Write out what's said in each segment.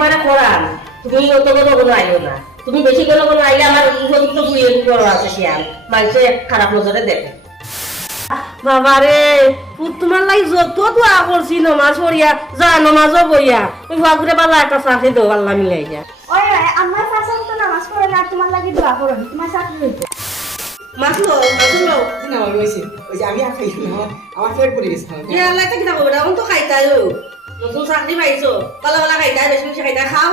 একবারে করান তুমি অত কোনো আইও না তুমি বেশি কোনো আইলে আমার উপযুক্ত বুড়িয়ে বড় আছে শিয়াল মানুষে খারাপ নজরে দেখে বাবারে তোমার লাগি যত দোয়া করছি নমাজ পড়িয়া যা নমাজও বইয়া ওই বাবুরে বালা একটা চাকরি দেবো আল্লাহ মিলাই যা ওই আমার শাসন তো নামাজ পড়ে না তোমার লাগি দোয়া করো তোমার চাকরি হইতো মাসলো দিনা আমি হইছে ওই যে আমি আর খাই না আমার পেট পড়ে গেছে এ আল্লাহ তা কিটা কইরা এখন তো খাইতায়ও নতুন চাকরি পাইছো পালা পালা খাইতায় বেশি বেশি খাইতায় খাও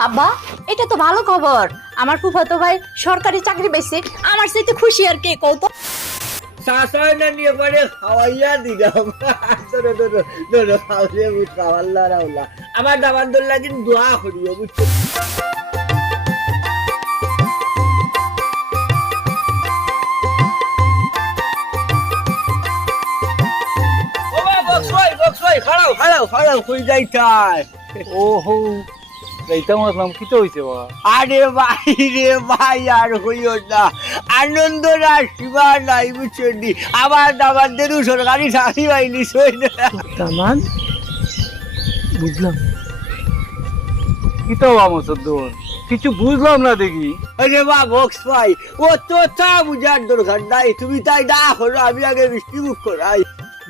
আব্বা এটা তো ভালো খবর আমার ফুফাতো ভাই সরকারি চাকরি পাইছে আমার সাথে খুশি আর কে কও তো শাসন নিয়ে পরে খাওয়াইয়া দিলাম খাওয়ালে বুঝছো আল্লাহ রাউলা আমার দামান্দুল্লাহ দিন দোয়া করিও বুঝছো খাড়াও কই যাইতাই ওহো এইটাম আসলাম কি তো হইছে বাবা আরে ভাই আর হইও না আনন্দ আর সীমা নাই বুঝছি আবার দামানদের সরকারি চাকরি পাইনি তামান বুঝলাম কি তো আমার সদ্দর কিছু বুঝলাম না দেখি আরে বা বক্স ভাই ও তো তা বুঝার দরকার নাই তুমি তাই না করো আমি আগে মিষ্টি মুখ করাই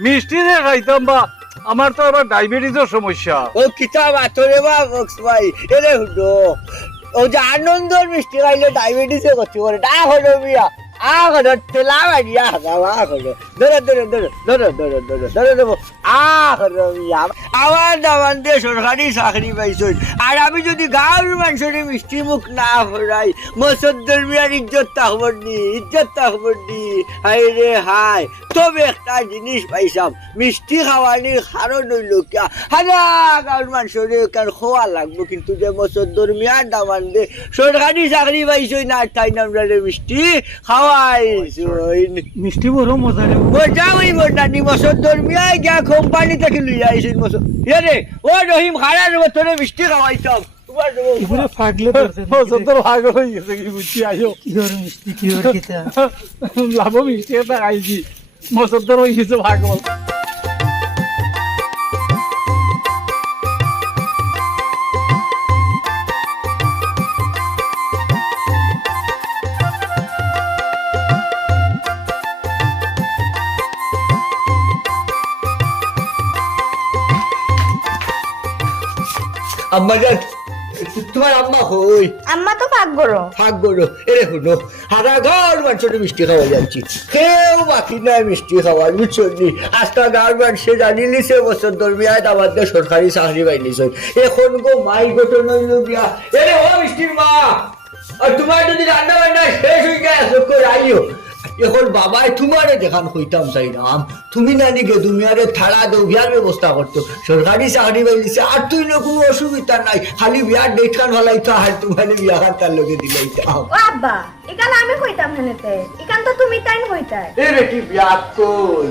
মিষ্টি দিয়ে খাইতাম বা আমার তো আবার ডায়াবেটিসের সমস্যা ও কিতাব আতরে বা বক্স ভাই এরে হুডো ও যে আনন্দর মিষ্টি খাইলে ডায়াবেটিসে করতে পারে না হলো মিয়া আগো তেলা মারিয়া গাওয়া হলো ধরো আগো মিয়া আমার দামানতে সরকারি চাকরি পাইছই আর আমি যদি গাঁর মানুষের মিষ্টি মুখ না ভরাই মসদ্দর মিয়ার ইজ্জত থাকবো নি হাই রে হাই তবে একটা জিনিস পাইছাম মিষ্টি খাওয়ানির কারণ হইল কিয়া হারা গাঁর মানুষের কার খোয়া লাগবো কিন্তু যে মসদ্দর মিয়ার দামান দে সরকারি চাকরি পাইছই না তাই নামরা মিষ্টি খাওয়াইছই মিষ্টি বড় মজা রে মজা হইব না নি মসদ্দর মিয়াই গিয়া কোম্পানি থেকে লইয়া আইছেন রে ও রহিম খারার তোরে মিষ্টি খাওয়াইছাম পুরো ফাগলে সত্তর ভাগ হয়ে গেছে কি বুঝছি আইও কি হর মিষ্টি কি হর কিতা লাভ মিষ্টি এটা খাইছি মসদ্দর হয়ে গেছে ভাগ বল আম্মা যান তোমার আম্মা হই আম্মা তো ফাঁক গরো এরে শুনো হারা ঘর মানুষের মিষ্টি খাওয়া যাচ্ছি কেউ বাকি নাই মিষ্টি খাওয়ার বুঝছো নি আজকা গাঁর মানুষে জানিলিছে বছর দরমিয়ায় আমাদের সরকারি চাকরি পাইলিছ এখন গো মাই গোটন হইল গিয়া এরে ও মিষ্টির মা আর তোমার যদি রান্না বান্না শেষ হয়ে গেছে কই আইও এখন বাবাই তোমারে দেখান হইতাম চাইলাম তুমি নানি গে তুমি আরে থাড়া দৌ বিয়ার ব্যবস্থা করতো সরকারি চাকরি পাইলিছে আর তুই না কোনো অসুবিধা নাই খালি বিয়ার ডেট খান হলাইতো আর তোমার বিয়া খান তার লগে দিলাইতাম ও আব্বা এখানে আমি কইতাম হেনেতে এখান তো তুমি তাই হইতাই এ বেটি বিয়া কই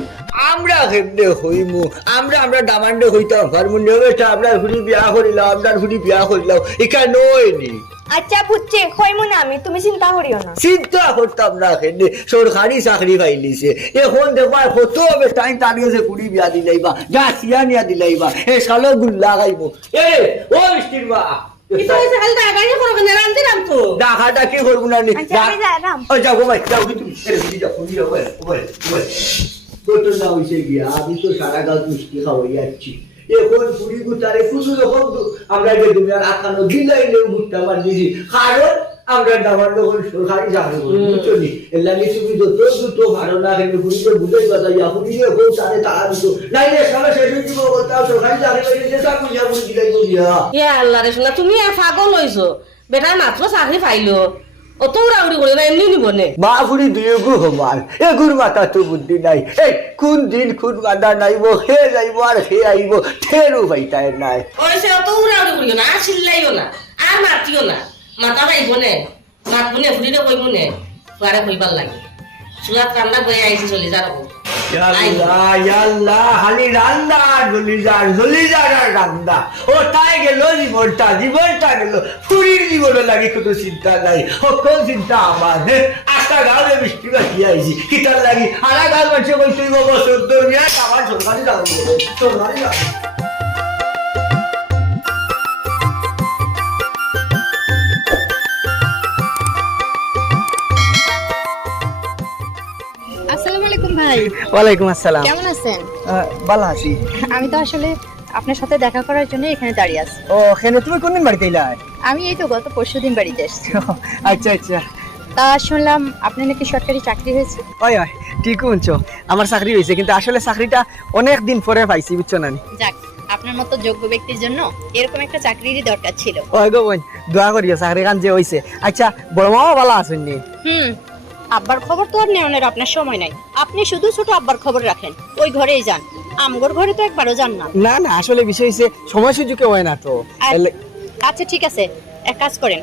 আমরা কেমনে হইমু আমরা ডামান্ডে হইতাম হারমোনিয়ামে আমরা হুড়ি বিয়া করিলাম আমরা হুড়ি বিয়া করিলাম এখানে নয়নি আচ্ছা বুঝছি কইমু না আমি তুমি চিন্তা করিও না চিন্তা করতাম না কেনে সরকারি চাকরি পাইলিছে এখন দেখবা কত হবে টাইম তার কাছে কুড়ি বিয়া দিলাইবা যা সিয়া নিয়া দিলাইবা এ সালো গুল্লা খাইব এ ও মিষ্টির বা এটা হইছে খালি দাগানি করবে না রান্তি নাম তো ডাকাটা কি করব না নি আচ্ছা আমি যাইলাম ও যাও ভাই যাও তুমি এরে দিদি যাও তুমি যাও ওই কত না হইছে গিয়া আমি তো সারা গাছ মিষ্টি খাওয়াই যাচ্ছি এখন পুরি গুতারে কুসু যখন আমরা যে দুনিয়ার আখানো দিলাইলেও মুখটা বান্ধিছি কারণ আমরা দাবার যখন সরকারি চাকরি করি বুঝছো নি এলানি তুমি যত ভালো না কেন পুরিকে বুঝাই বাজাইয়া পুরিকে কেউ তারে তাড়া দিত নাইলে সারা শেষ হয়ে দিব করতাম সরকারি চাকরি পাইলে সব বুঝিয়া বুঝি দিলাই বুঝিয়া ইয়া আল্লাহ রে শোনা তুমি পাগল হইছো বেটা মাত্র চাকরি পাইলো অত উড়াউড়ি করে না এমনি নিব নে বাপুরি দুইগু সমান এগুর মাথা তো বুদ্ধি নাই এই কোন দিন কোন বাধা নাইব হে যাইব আর হে আইব ঠেরু পাইতায় নাই ওইসে অত উড়াউড়ি করিও না আর চিল্লাইও না আর মাতিও না মাথা পাইব নে মাতবো নে ফুটিতে কইব নে ফুয়ারে কইবার লাগে চুলাত রান্না বয়ে আইছি চলে যা রকম ইয়াল্লাহ খালি রান্দা জ্বলি যার আর রান্দা ও তাই গেল জীবনটা গেল ফুরির জীবনে লাগে কোনো চিন্তা নাই সকল চিন্তা আমার আস্তা গাঁৱে বৃষ্টি বাকি আইছি কিতার লাগি আরা গাঁও মানুষে বল তুই বছর দরমিয়া আমার সরকারি যাবো ভাই ওয়ালাইকুম আসসালাম। কেমন আছেন? ভালো আছি। আমি তো আসলে আপনার সাথে দেখা করার জন্য এখানে দাঁড়িয়ে আছি। ও কেন তুমি কোনদিন বাড়িতে এলা? আমি এই তো গত পরশুদিন বাড়িতে এসেছি। আচ্ছা আচ্ছা। তা শুনলাম আপনার নাকি সরকারি চাকরি হয়েছে। ওই ওই ঠিক শুনছো, আমার চাকরি হয়েছে, কিন্তু আসলে চাকরিটা অনেক দিন পরে পাইছি, বুঝছো না? যাক, আপনার মতো যোগ্য ব্যক্তির জন্য এরকম একটা চাকরিরই দরকার ছিল। ওই গো বোন, দোয়া করিও চাকরি কান যে হয়েছে। আচ্ছা, বড় মাও ভালো আছেন নি? আব্বার খবর তো আর নেওয়ার আপনার সময় নাই। আপনি শুধু ছোট আব্বার খবর রাখেন, ওই ঘরেই যান। আমগর ঘরে তো একবারও যান না। না না, আসলে বিষয় হচ্ছে সময় সুযোগে হয় না তো। আচ্ছা ঠিক আছে, এক কাজ করেন,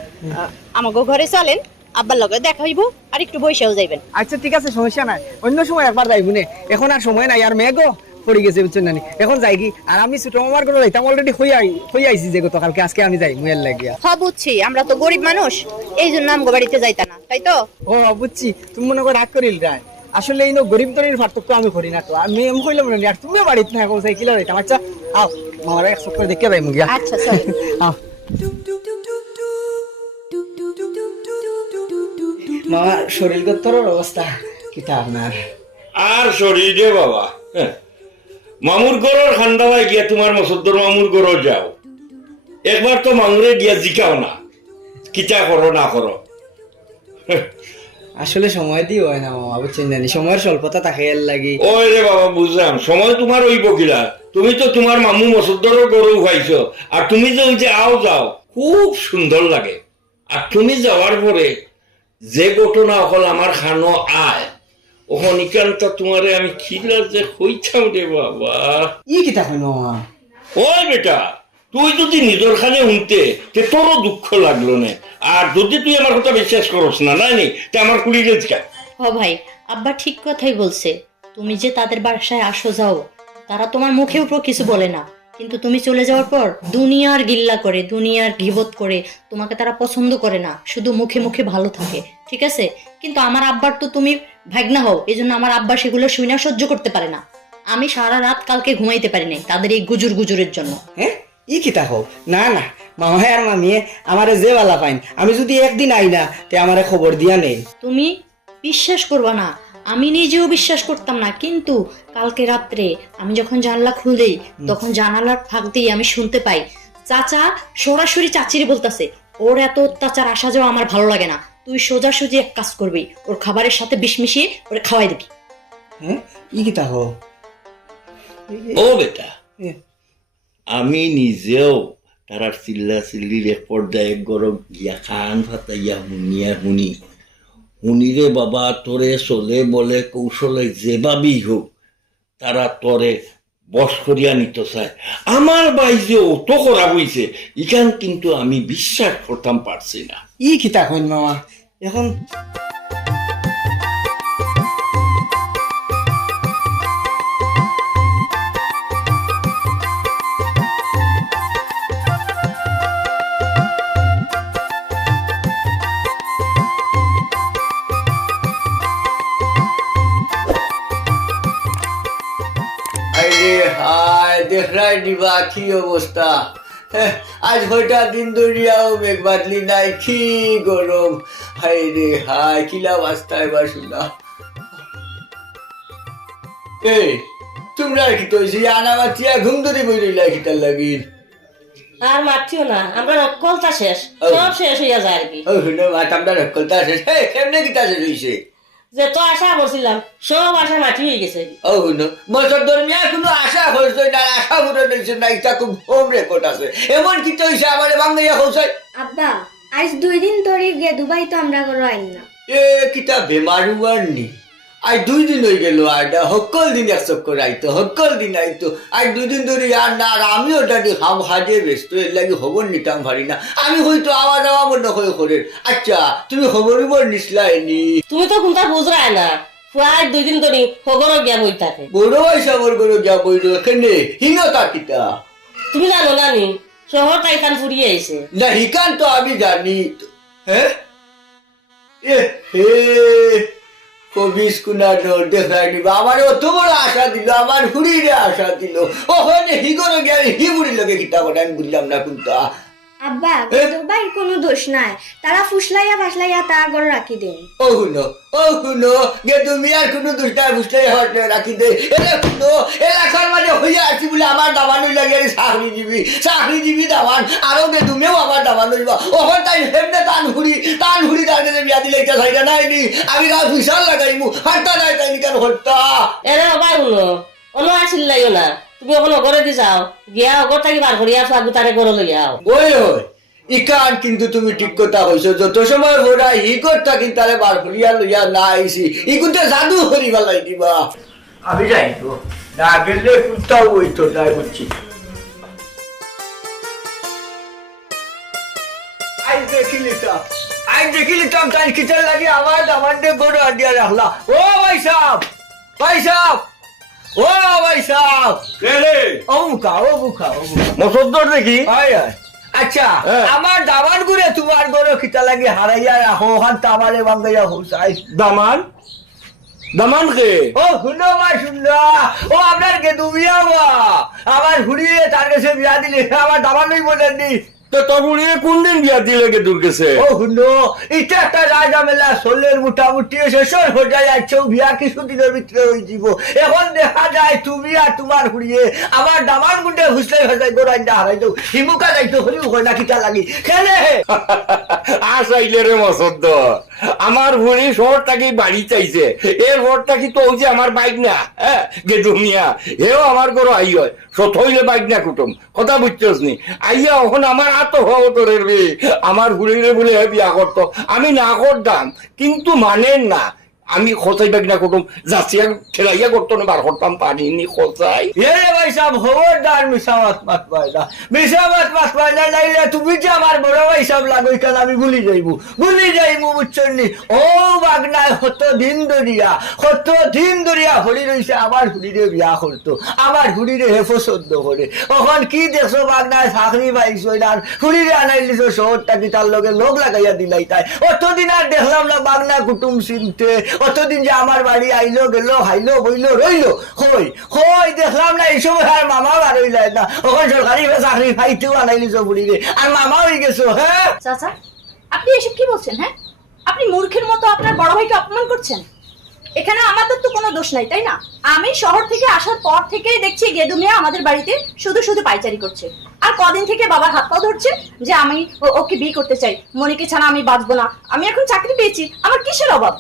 আমাগো ঘরে চলেন, আব্বার লগে দেখা হইব, আর একটু বইসাও যাইবেন। আচ্ছা ঠিক আছে, সমস্যা নাই, অন্য সময় একবার যাইব নে, এখন আর সময় নাই, আর মেঘও পড়ে গেছে, বুঝছেন না? এখন যাই কি, আর আমি ছোট মামার ঘরে যাইতাম, অলরেডি হই আইছি যে গতকালকে, আজকে আমি যাই মুয়ের লাগিয়া। হ্যাঁ বুঝছি, আমরা তো গরিব মানুষ, এই জন্য আমগো বাড়িতে যাইতা না, তাই তো? ও বুঝছি, তুমি মনে করে রাগ করিল রায়, আসলে এই গরিব তরির পার্থক্য আমি করি না তো, আমি এম কইলাম না, আর তুমি বাড়িতে না এখন যাই কিলা যাইতাম। আচ্ছা আও, মামারা এক চক্কর দেখে যাই মুগিয়া। আচ্ছা চলেন। আও মামা, শরীরগতর অবস্থা কিটা আপনার? আর শরীর রে বাবা, মামুর গরর খান্ডাবাই গিয়া তোমার মসদ্দর মামুর গরর যাও, একবার তো মামুরে গিয়া জিকাও না কিটা করো না করো। আসলে সময় দিয়ে হয় না মামা, বুঝছেন জানি, সময়ের স্বল্পতা থাকে এর লাগি। ওই রে বাবা, বুঝলাম, সময় তোমার হইব কিলা, তুমি তো তোমার মামু মসদ্দরের গরু খাইছো, আর তুমি যে ওই যে আও যাও খুব সুন্দর লাগে। আর তুমি যাওয়ার পরে যে ঘটনা হল আমার খানো আয়, ওখান ইকানটা তোমারে আমি খিলা যে হইতাম রে বাবা। ই কিতা হয় মামা? ওই বেটা, তুই যদি নিজের খানে উনতে তে তোরও দুঃখ লাগলো না, আর যদি তুই আমার কথা বিশ্বাস করস না নাই তে আমার কুড়ি গেছে। ও ভাই, আব্বা ঠিক কথাই বলছে। তুমি যে তাদের বাসায় আসো যাও, তারা তোমার মুখের উপর কিছু বলে না, কিন্তু তুমি চলে যাওয়ার পর দুনিয়ার গিল্লা করে, দুনিয়ার গিবত করে, তোমাকে তারা পছন্দ করে না, শুধু মুখে মুখে ভালো থাকে, ঠিক আছে? কিন্তু আমার আব্বার তো তুমি ভাগনা হও, এই জন্য আমার আব্বা সেগুলো শুনে সহ্য করতে পারে না। আমি সারা রাত কালকে ঘুমাইতে পারি নাই তাদের এই গুজুরের জন্য। হ্যাঁ, ই কিতা হোক না না, মামা আর মামিয়ে আমারে যে বালা পাইন, আমি যদি একদিন আই না তে আমারে খবর দিয়া নেই। তুমি বিশ্বাস করবা না, আমি নিজেও বিশ্বাস করতাম না, কিন্তু কালকে রাত্রে আমি যখন জানলা খুল দেই, তখন জানালার ফাঁক দিয়ে আমি শুনতে পাই চাচা সরাসরি চাচিরে বলতাছে, ওর এত অত্যাচার আসা যাওয়া আমার ভালো লাগে না, তুই সোজাসুজি এক কাজ করবি, ওর খাবারের সাথে বিষ মিশিয়ে ওরে খাওয়াই দিবি। হ্যাঁ, ই কিতা হোক? ও বেটা, আমি নিজেও তারা চিল্লা চিল্লির এক পর্যায়ে এক গরম গিয়া খান ফাতাইয়া শুনি রে বাবা, তোরে চলে বলে কৌশলে যেভাবেই হোক তারা তোরে বস করিয়া নিতে চায়। আমার বাই যে অত করা হয়েছে ইখান কিন্তু আমি বিশ্বাস করতাম পারছি না। ই কিতা হইন মামা এখন? দেখলাই দিবা কি অবস্থা, আজ হইটা দিন ধরিয়াও মেঘ বাদলি নাই, কি গরম, হাই রে হাই, কিলা বাস্তা এবার শুনা। এই তোমরা কি কইছি আনা মাতিয়া ঘুম ধরে বই রইলা কিতার লাগিন? আর মারছিও না, আমরা রক্কলতা শেষ, সব শেষ হইয়া যায় আর কি। ও শুনো মা, তোমরা রক্কলতা শেষ, কেমনে কিতা শেষ হইছে? যে তো আশা করছিলাম সব আশা মাটি হয়ে গেছে। ও শুনো, বছর দরমিয়া কোনো আশা হইছে না, আশা পূরণ হইছে না, এটা খুব হোম রেকর্ড আছে। এমন কি তো হইছে আমারে বাংলাইয়া হইছে? আব্বা, আজ 2 দিন ধরে গে দুবাই তো আমরা করো আইন না। এ কিতা বেমারু আননি, আজ 2 দিন হয়ে গেল, আইটা হকল দিন এক চক্কর আইতো, হকল দিন আইতো, আজ 2 দিন ধরে আর না, আর আমি ওটা দিয়ে খাম খাজে ব্যস্ত, এর লাগে খবর নিতাম পারি না, আমি হয়তো আওয়া যাওয়া মনে হয় করে। আচ্ছা তুমি খবর নিসলা এনি? তুমি তো কোনটা বুঝরায় না, প্রায় 2 দিন ধরে খবরও গিয়া বই থাকে। বড় পয়সা বড় করে গিয়া বইল এখানে, হিনতা কিতা? তুমি জানো নানি শহর টাইকান ফুরিয়ে আইছে না, হিকান তো আমি জানি। হ্যাঁ, এ হে কবিস কুনার দেখাই নিবা, আমার অত বড় আশা দিল, আমার হুড়িরে আশা দিল, ওখানে হিগরে গিয়ে হিবুড়ি লোকে কিতা করে আমি বুঝলাম না কোনটা। আব্বা গেদু ভাই কোনো দোষ নাই, তারা ফুসলাইয়া ফাসলাইয়া তা ঘর রাখি দেন। ও শুনো গে তুমি আর কোনো দুষ্টায় ফুসলাই হটে রাখি দে। এরে শুনো এলাকার মাঝে হইয়া আছি বলে আমার দামান লাগে চাকরিজীবী দামান, আরো গে তুমিও আমার দামান হইবা। ওখান তাই হেমনে টান হুড়ি তার কাছে বিয়া দিলে এটা চাইটা নাইনি, আমি গাছ বিশাল লাগাইমু হাঁটতা নাই তাইনি কেন হট্টা। এরে বাবা অন্য আসিল লাইও না, তুমি ওখানে ঘরে দি যাও, গিয়া ঘর থাকি বার করিয়া ফাগু তারে ঘরে লইয়া আও। ওই ইকান কিন্তু তুমি ঠিক কথা কইছো, যত সময় ভরা ই করতা কিন্তু তারে বার করিয়া লইয়া না আইছি, ই কিন্তু জাদু করিবা লাই দিবা। আমি যাই তো না গেলে কুত্তাও হইতো তাই বুঝছি। আই দেখিলিতাম তাই কিচেন লাগি আমার দামানটে বড় আডিয়া রাখলা। ও ভাই সাহেব ও ভাই সাহেব ও মুখা মসদ্দর দেখি আচ্ছা আমার দামান গুড়ে তোমার গরো খিতা লাগি হারাইয়া রাখো ওখান তামারে বাঙ্গাইয়া হোসাই দামান কে ও শুনো ভাই শুনলা ও আপনার কে দুবিয়া আমার ঘুরিয়ে তার কাছে বিয়া দিলে আমার দামান নই বলেননি। তো তবুড়ি কোন দিন বিয়া দিলে গে দূর গেছে? ও শুনো এটা একটা রাজা মেলা সোলের মোটামুটি শেষর হয়ে যাচ্ছে, বিয়া কিছুদিনের ভিতরে হয়ে যাব। এখন দেখা যায় তুমি আর তোমার ঘুরিয়ে আমার দামান গুন্ডে হুসলাই হয়ে যায় গোড়াই হারাই দেও হিমুকা যাইতো হরিও হয় না খিতা লাগি খেলে আসাইলে রে মসদ্দর, আমার ভুড়ি শহরটাকে বাড়ি চাইছে, এর ভোরটাকি তো ওই যে আমার বাইক না গে দুমিয়া হেও আমার গরো আই হয় সত হইলে বাইক না কুটুম কথা বুঝছস নি। আইয়া এখন আমার আত হওয়া তোরের বে আমার ভুড়িরে বলে বিয়া করতো, আমি না করতাম কিন্তু মানেন না, আমি খোঁচাই বাইক না কুটুম যাচ্ছিয়া ঠেলাইয়া করতো না বার করতাম পানি নি খোঁচাই। এ ভাই সাহেব খবরদার মিশামাত মাতবাইলা লাইলে তুমি যে আমার বড় ভাই সাহেব লাগই কাল আমি ভুলি যাইবো বুঝছেন নি। ও বাগনায় কত দিন ধরিয়া হরি রইছে আমার হুড়িরে বিয়া করতো, আমার হুড়িরে হে পছন্দ করে। এখন কি দেখছো বাগনায় চাকরি পাইছো আর হুড়িরে আনাই দিছো শহরটা কি তার লগে লোক লাগাইয়া দিলাই তাই। অতদিন আর দেখলাম না বাগনা কুটুম চিনতে, অতদিন যে আমার বাড়ি আইলো গেল খাইলো বইলো রইলো হই দেখলাম না এই সময় আর মামা বার হইলাই না, ওখানে সরকারি চাকরি পাইতেও আনাই দিছো বুড়িরে আর মামা হয়ে গেছো। হ্যাঁ চাচা আপনি এসব কি বলছেন? হ্যাঁ আপনি মূর্খের মতো আপনার বড় ভাইকে অপমান করছেন। এখানে আমাদের তো কোনো দোষ নাই, তাই না? আমি শহর থেকে আসার পর থেকেই দেখছি গেদু মিয়া আমাদের বাড়িতে শুধু পাইচারি করছে, আর কদিন থেকে বাবার হাত পা ধরছে যে আমি ওকে বিয়ে করতে চাই, মনিকে ছাড়া আমি বাঁচবো না, আমি এখন চাকরি পেয়েছি, আমার কিসের অভাব?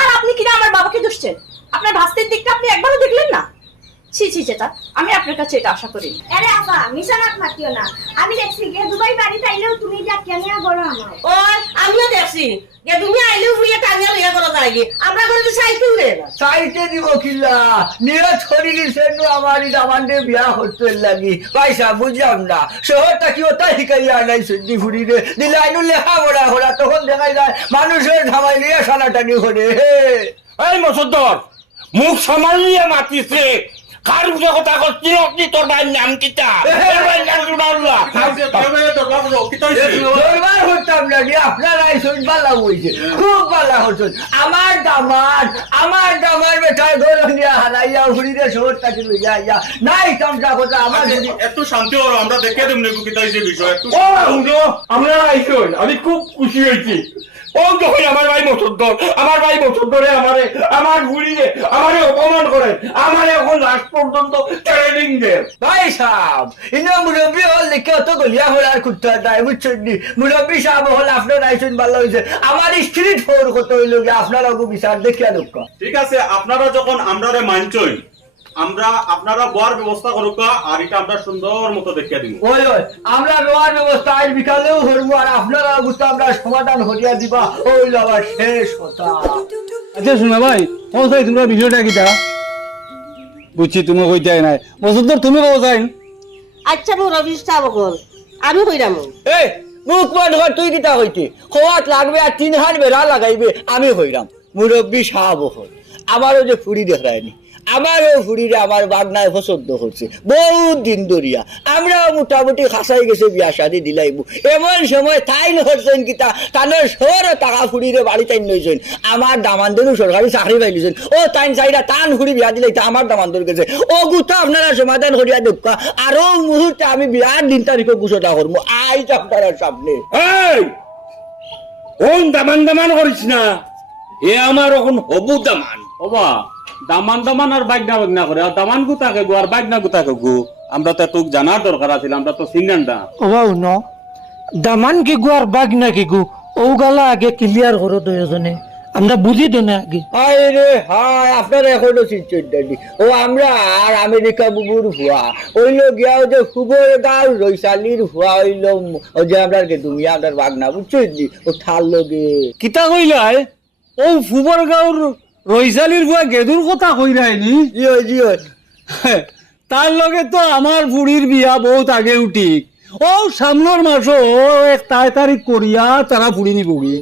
আর আপনি কিনা আমার বাবাকে দুষছেন। আপনার ভাস্তের দিকটা আপনি একবারও দেখলেন না? ছি চাচা, আমি আপনার কাছে এটা আশা করি। আরে আপা মিশানাত মাতিও না, আমি দেখছি গেদু ভাই বাড়ি তাইলেও তুমি যা কেন বড় আমার। ও আমিও দেখছি তুমি আইলেও ফুড়িয়ে টানিয়া লইয়া করা যায় আমরা ঘরে তো চাইতেও রে চাইতে দিব কিল্লা নিয়ত করি দিছেন আমার দামানদের বিয়া করতে লাগি। পয়সা বুঝলাম না শহরটা কি ওটা শিখাইয়া আনাই সত্যি ফুড়িরে দিলে আইনু লেখা বড়া হরা তখন দেখা যায় মানুষের ধামাই লিয়া সালাটানি করে। এই মসদ্দর মুখ সামালিয়ে মাতিছে, কার উঠে কথা করছি আপনি তোর ভাইয়ের নাম কিতা? দরবার হতাম নাকি আপনার আইসন বালা হয়েছে, খুব বালা হচ্ছেন। আমার দামার বেটায় ধরে নিয়ে হারাইয়া ঘুরিতে শহরটাকে লইয়া আইয়া নাই তামটা কথা আমার একটু শান্তি হলো, আমরা দেখে দেব নেবো কি তাই যে বিষয় একটু। আমরা আইসন আমি খুব খুশি হয়েছি। ও যখন আমার ভাই মসদ্দরে আমার ঘুরিয়ে আমারে অপমান করে, আমারে এখন লাস্ট পর্যন্ত ট্রেনিং দেয়। ভাই সাহেব ইনো মুরব্বী হল দেখে অত গলিয়া হল আর কুত্তা নাই বুঝছেন নি। মুরব্বী সাহেব হল আপনার আইসন ভালো হয়েছে, আমার স্ত্রীর ফোর কত হইল গিয়ে আপনারা বিচার দেখিয়া দুঃখ। ঠিক আছে আপনারা যখন আমরারে মানছই আমরা আপনারা বর ব্যবস্থা করুক আর এটা আমরা সুন্দর মতো দেখিয়ে দিব। ওই আমরা রোয়ার ব্যবস্থা আজ বিকালেও করবো আর আপনারা বুঝতে আমরা সমাধান হরিয়া দিবা ওই আবার শেষ কথা। আচ্ছা শোনা ভাই পৌঁছাই তোমরা বিষয়টা কিটা বুঝছি তুমি কইতাই নাই মসুদ্দর তুমি পৌঁছাই। আচ্ছা মুরব্বী সাহেব বল আমি কইরাম এই মুখ বন্ধ কর, তুই কিতা হইতে খোয়াত লাগবে আর 3 হাত বেড়া লাগাইবে আমি হইরাম। মুরব্বী সাহেব হল আমারও যে ফুড়ি দেখায়নি, আমারও ফুড়িরে আমার বাগনায় পছন্দ করছে বহুত দিন ধরিয়া, আমরাও মোটামুটি খাসাই গেছে বিয়া শাদি দিলাইবো। এমন সময় তাই নহরছেন কিতা তাদের শহরে টাকা ফুড়িরে বাড়ি তাই নইছেন, আমার দামানদেরও সরকারি চাকরি পাইছেন, ও তাই চাইরা টান ফুড়ি বিয়া দিলাইতে আমার দামানদের গেছে ও গুতা আপনারা সমাধান করিয়া দুঃখ। আরো মুহূর্তে আমি বিয়ার দিন তারিখে ঘোষণা করবো আইজ আপনারা সামনে এই কোন দামান দামান করিস না, এ আমার এখন হবু দামান। ওবা দামান দামান আর বাগনা বাগনা করে, আর দামান গুতাকে গো আর বাগনা গুতাকে গো, আমরা তো তোক জানার দরকার আছিল, আমরা তো চিনেন না। ওবাও ন দামান কি গু আর বাঘ না কি গু ও গালা আগে ক্লিয়ার করো দুজনে, আমরা বুঝি তো না আগে। হায় রে হায়, আপনারা এখনো চিন্তানি ও আমরা আর আমেরিকা বুবুর ভুয়া হইল গিয়া ওই যে খুবর গাঁও রৈশালির ভুয়া হইল ওই যে আমরা দুনিয়া আপনার বাগনা বুঝছেন নি ও ঠাল লগে কিতা কইলাই ও ফুবর গাঁওর রইজালির বুয়া গেদুর কথা কইরাইনি? জিও তার লগে তো আমার বুড়ির বিয়া বহুত আগে উঠি, ও সামনের মাসও 1 তারিখ করিয়া তারা বুড়ি নিবগি।